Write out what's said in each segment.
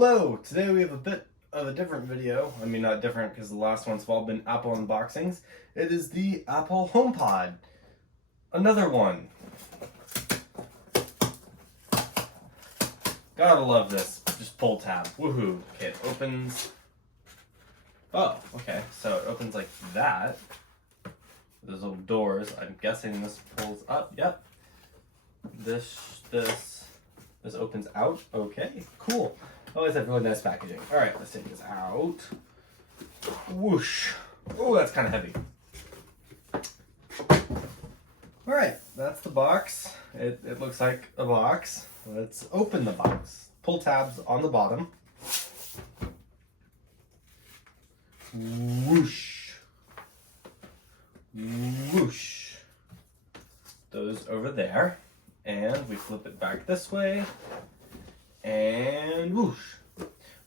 Hello! Today we have a bit of a different video. I mean, not different because the last one's all been Apple unboxings. It is the Apple HomePod. Another one. Gotta love this. Just pull tab. Woohoo. Okay, it opens. Oh, okay. So it opens like that. Those little doors. I'm guessing this pulls up. Yep. This opens out. Okay, cool. Oh, it's a really nice packaging. All right, let's take this out. Whoosh. Oh, that's kind of heavy. All right, that's the box. It looks like a box. Let's open the box. Pull tabs on the bottom. Whoosh. Whoosh. Those over there. And we flip it back this way. And whoosh.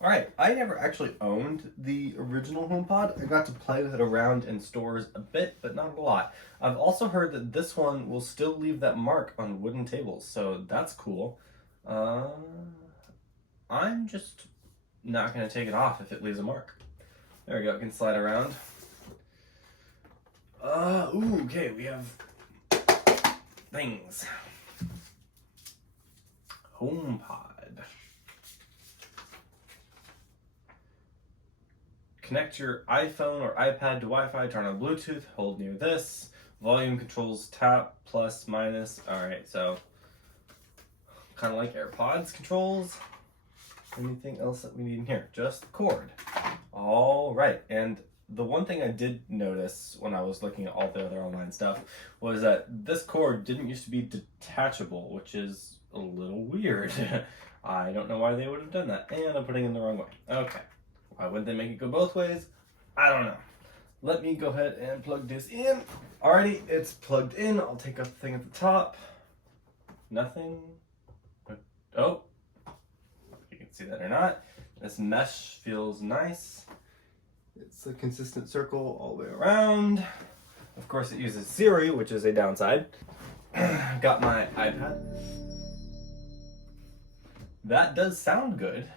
Alright, I never actually owned the original HomePod. I got to play with it around in stores a bit, but not a lot. I've also heard that this one will still leave that mark on wooden tables, so that's cool. I'm just not going to take it off if it leaves a mark. There we go, it can slide around. Okay, we have things. HomePod. Connect your iPhone or iPad to Wi-Fi, turn on Bluetooth, hold near this. Volume controls tap, plus, minus. Alright, so kind of like AirPods controls. Anything else that we need in here? Just the cord. Alright, and the one thing I did notice when I was looking at all the other online stuff was that this cord didn't used to be detachable, which is a little weird. I don't know why they would have done that, and I'm putting it in the wrong way. Okay. Why wouldn't they make it go both ways? I don't know. Let me go ahead and plug this in. Alrighty, it's plugged in. I'll take out the thing at the top. Nothing. Oh. You can see that or not. This mesh feels nice. It's a consistent circle all the way around. Of course, it uses Siri, which is a downside. Got my iPad. That does sound good.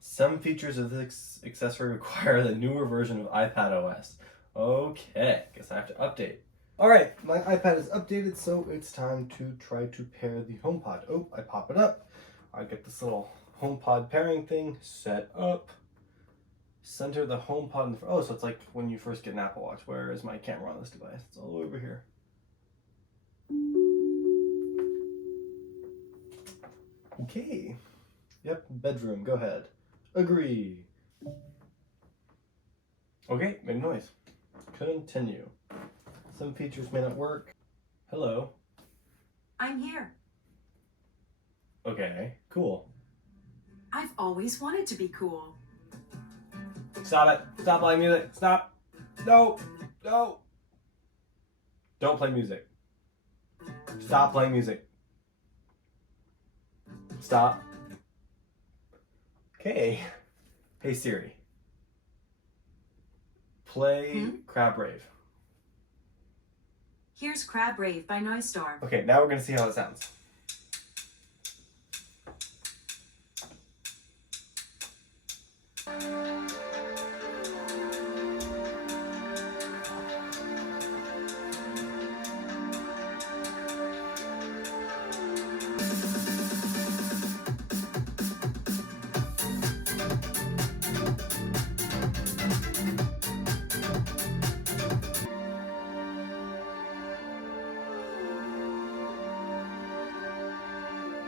Some features of this accessory require the newer version of iPad OS. Okay, guess I have to update. Alright, my iPad is updated, so it's time to try to pair the HomePod. Oh, I pop it up. I get this little HomePod pairing thing set up. Center the HomePod in the front. Oh, so it's like when you first get an Apple Watch. Where is my camera on this device? It's all the way over here. Okay. Yep, bedroom, go ahead. Agree. Okay, made noise. Continue. Some features may not work. Hello. I'm here. Okay, cool. I've always wanted to be cool. Stop it. Stop playing music. Stop. No. No. Don't play music. Stop playing music. Stop. Okay. Hey Siri. Play Crab Rave. Here's Crab Rave by Noise Storm. Okay, now we're going to see how it sounds.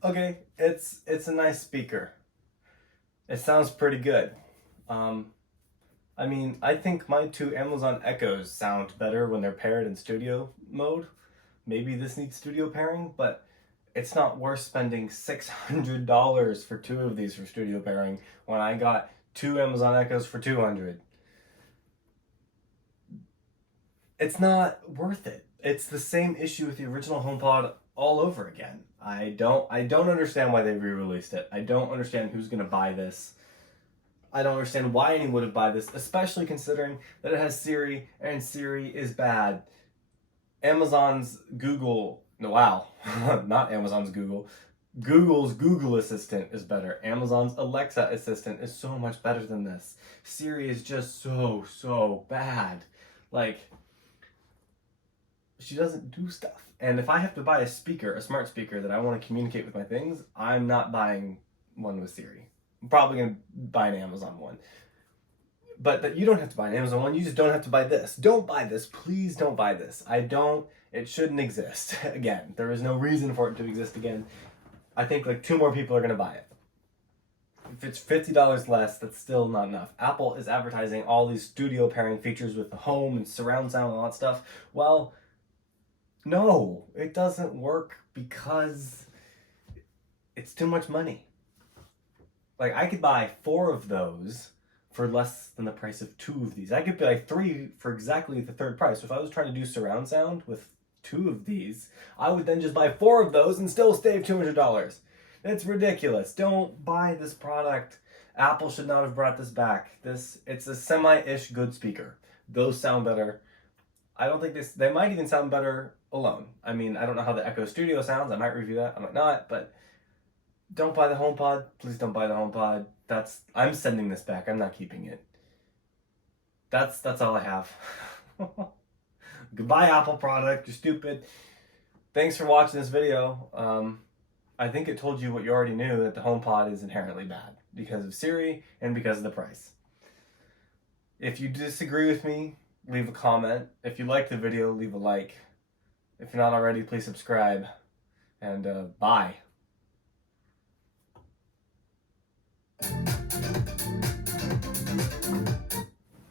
Okay, it's a nice speaker. It sounds pretty good. I mean, I think my two Amazon Echoes sound better when they're paired in studio mode. Maybe this needs studio pairing, but it's not worth spending $600 for two of these for studio pairing when I got two Amazon Echoes for $200. It's not worth it. It's the same issue with the original HomePod all over again. I don't understand why they re-released it. I don't understand who's gonna buy this. I don't understand why anyone would buy this, especially considering that it has Siri, and Siri is bad. Amazon's Google, no, wow, not Amazon's Google. Google's Google Assistant is better. Amazon's Alexa Assistant is so much better than this. Siri is just so bad. Like, she doesn't do stuff. And if I have to buy a speaker, a smart speaker that I want to communicate with my things, I'm not buying one with Siri. I'm probably going to buy an Amazon one. But you don't have to buy an Amazon one. You just don't have to buy this. Don't buy this. Please don't buy this. It shouldn't exist. Again, there is no reason for it to exist again. I think like 2 more people are going to buy it. If it's $50 less, that's still not enough. Apple is advertising all these studio pairing features with the home and surround sound and all that stuff. Well, no, it doesn't work because it's too much money. Like, I could buy 4 of those for less than the price of 2 of these. I could buy 3 for exactly the third price. So if I was trying to do surround sound with 2 of these, I would then just buy 4 of those and still save $200. It's ridiculous. Don't buy this product. Apple should not have brought this back. It's a semi-ish good speaker. Those sound better. I don't think they might even sound better alone. I mean, I don't know how the Echo Studio sounds. I might review that. I might not, but don't buy the HomePod. Please don't buy the HomePod. I'm sending this back. I'm not keeping it. That's all I have. Goodbye, Apple product. You're stupid. Thanks for watching this video. I think it told you what you already knew, that the HomePod is inherently bad because of Siri and because of the price. If you disagree with me, leave a comment. If you like the video, leave a like. If you're not already, please subscribe. And bye.